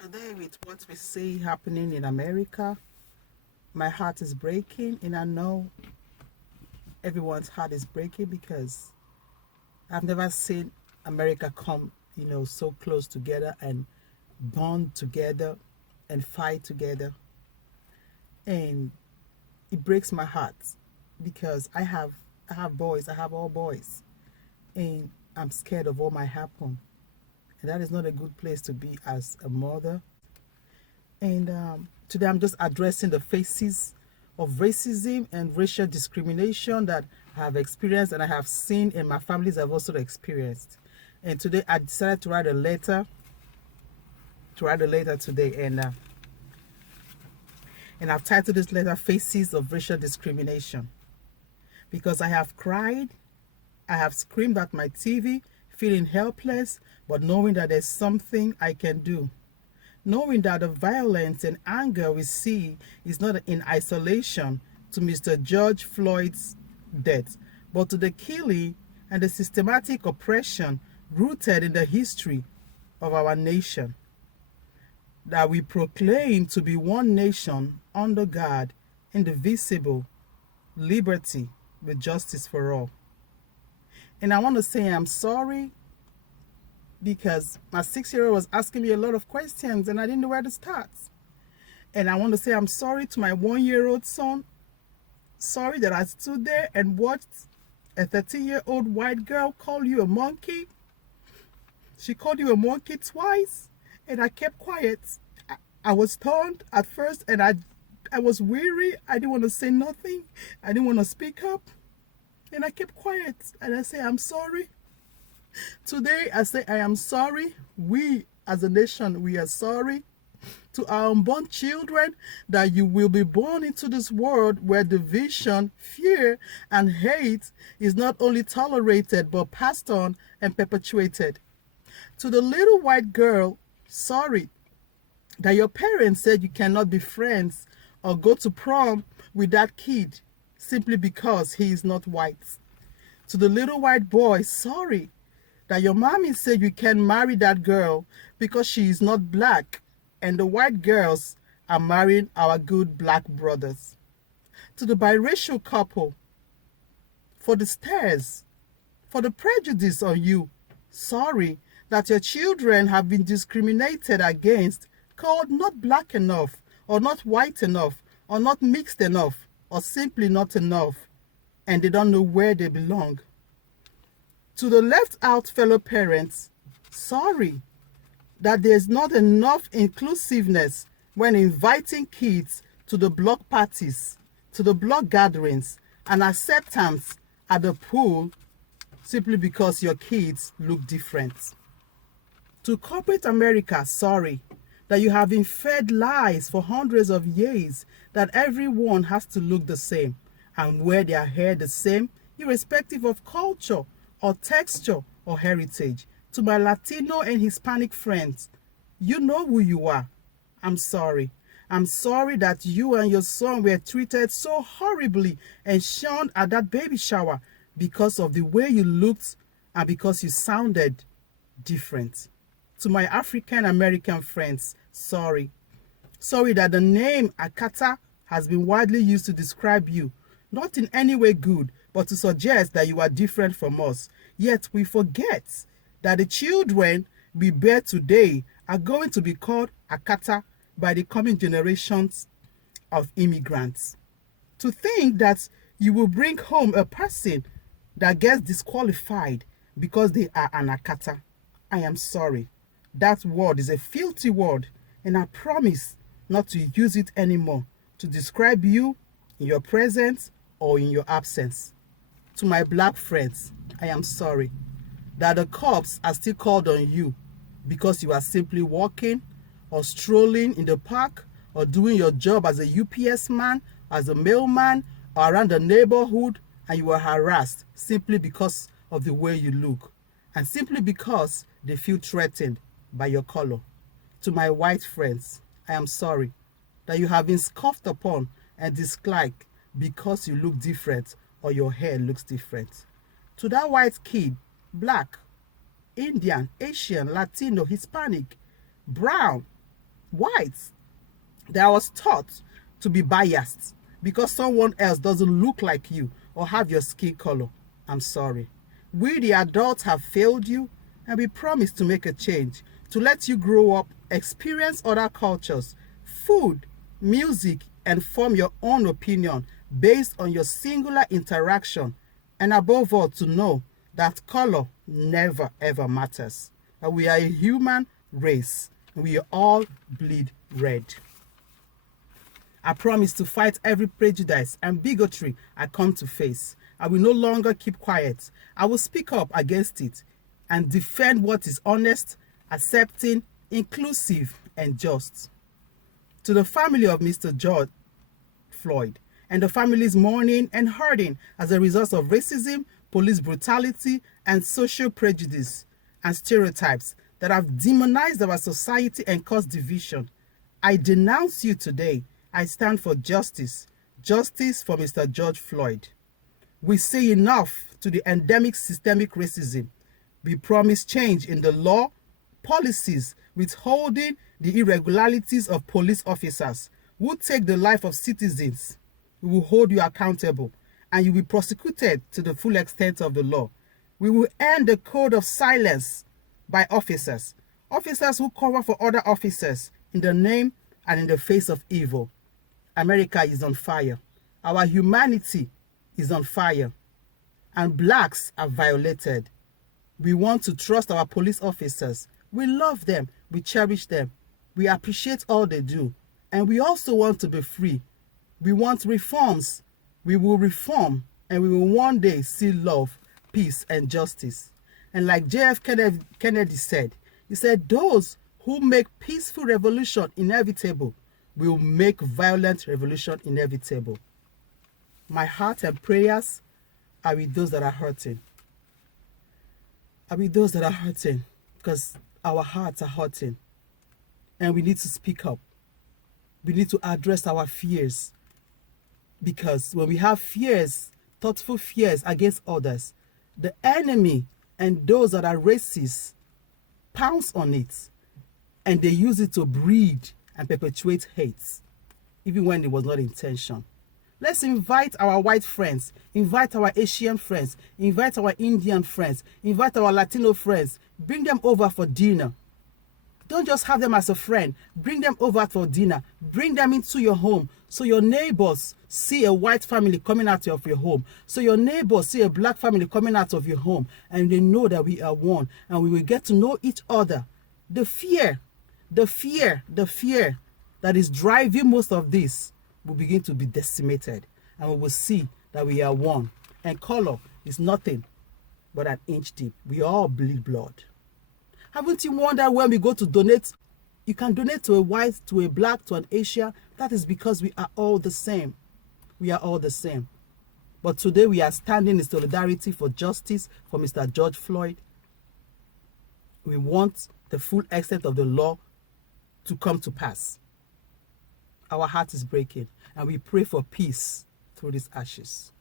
Today, with what we see happening in America, my heart is breaking, and I know everyone's heart is breaking because I've never seen America come, so close together and bond together and fight together. And it breaks my heart because I have boys, I have all boys, and I'm scared of what might happen. And that is not a good place to be as a mother. And today I'm just addressing the faces of racism and racial discrimination that I have experienced and I have seen in my families I've also experienced. And today I decided to write a letter today, and I've titled this letter Faces of Racial Discrimination, because I have cried, I have screamed at my TV, feeling helpless, but knowing that there's something I can do. Knowing that the violence and anger we see is not in isolation to Mr. George Floyd's death, but to the killing and the systematic oppression rooted in the history of our nation. That we proclaim to be one nation under God, indivisible, liberty with justice for all. And I want to say I'm sorry because my 6-year-old was asking me a lot of questions and I didn't know where to start. And I want to say I'm sorry to my 1-year-old son. Sorry that I stood there and watched a 13-year-old white girl call you a monkey. She called you a monkey twice, and I kept quiet. I was stunned at first, and I was weary. I didn't want to say nothing. I didn't want to speak up. And I kept quiet, and I say, I'm sorry. Today, I say, I am sorry. We, as a nation, we are sorry. To our unborn children, that you will be born into this world where division, fear, and hate is not only tolerated, but passed on and perpetuated. To the little white girl, sorry that your parents said you cannot be friends or go to prom with that kid simply because he is not white. To the little white boy, sorry that your mommy said you can't marry that girl because she is not black and the white girls are marrying our good black brothers. To the biracial couple, for the stares, for the prejudice on you, sorry that your children have been discriminated against, called not black enough, or not white enough, or not mixed enough, or simply not enough, and they don't know where they belong. To the left out fellow parents, sorry that there's not enough inclusiveness when inviting kids to the block parties, to the block gatherings, and acceptance at the pool simply because your kids look different. To corporate America, sorry that you have been fed lies for hundreds of years that everyone has to look the same and wear their hair the same, irrespective of culture or texture or heritage. To my Latino and Hispanic friends, you know who you are. I'm sorry. I'm sorry that you and your son were treated so horribly and shunned at that baby shower because of the way you looked and because you sounded different. To my African American friends, sorry. Sorry that the name Akata has been widely used to describe you, not in any way good, but to suggest that you are different from us. Yet we forget that the children we bear today are going to be called Akata by the coming generations of immigrants. To think that you will bring home a person that gets disqualified because they are an Akata, I am sorry. That word is a filthy word, and I promise not to use it anymore to describe you in your presence or in your absence. To my black friends, I am sorry that the cops are still called on you because you are simply walking or strolling in the park or doing your job as a UPS man, as a mailman, or around the neighborhood, and you are harassed simply because of the way you look and simply because they feel threatened by your color. To my white friends, I am sorry that you have been scoffed upon and disliked because you look different or your hair looks different. To that white kid, black, Indian, Asian, Latino, Hispanic, brown, whites, that I was taught to be biased because someone else doesn't look like you or have your skin color. I'm sorry. We, the adults, have failed you, and we promise to make a change, to let you grow up, experience other cultures, food, music, and form your own opinion based on your singular interaction, and above all, to know that color never ever matters. That we are a human race, and we all bleed red. I promise to fight every prejudice and bigotry I come to face. I will no longer keep quiet. I will speak up against it and defend what is honest, accepting, inclusive, and just. To the family of Mr. George Floyd and the families mourning and hurting as a result of racism, police brutality, and social prejudice and stereotypes that have demonized our society and caused division, I denounce you today. I stand for justice. Justice for Mr. George Floyd. We say enough to the endemic systemic racism. We promise change in the law, policies, withholding the irregularities of police officers who take the life of citizens. We will hold you accountable, and you will be prosecuted to the full extent of the law. We will end the code of silence by officers who cover for other officers in the name and in the face of evil. America is on fire. Our humanity is on fire, and blacks are violated. We want to trust our police officers. We love them. We cherish them. We appreciate all they do. And we also want to be free. We want reforms. We will reform, and we will one day see love, peace, and justice. And like J.F. Kennedy said, he said, those who make peaceful revolution inevitable will make violent revolution inevitable. My heart and prayers are with those that are hurting. Are with those that are hurting, because our hearts are hurting. And we need to speak up. We need to address our fears. Because when we have fears, thoughtful fears against others, the enemy and those that are racist pounce on it, and they use it to breed and perpetuate hate, even when it was not intention. Let's invite our white friends, invite our Asian friends, invite our Indian friends, invite our Latino friends. Bring them over for dinner. Don't just have them as a friend. Bring them over for dinner. Bring them into your home so your neighbors see a white family coming out of your home. So your neighbors see a black family coming out of your home, and they know that we are one, and we will get to know each other. The fear that is driving most of this will begin to be decimated, and we will see that we are one. And color is nothing but an inch deep. We all bleed blood. Haven't you wondered when we go to donate, you can donate to a white, to a black, to an Asian? That is because we are all the same. We are all the same. But today we are standing in solidarity for justice for Mr. George Floyd. We want the full extent of the law to come to pass. Our heart is breaking, and we pray for peace through these ashes.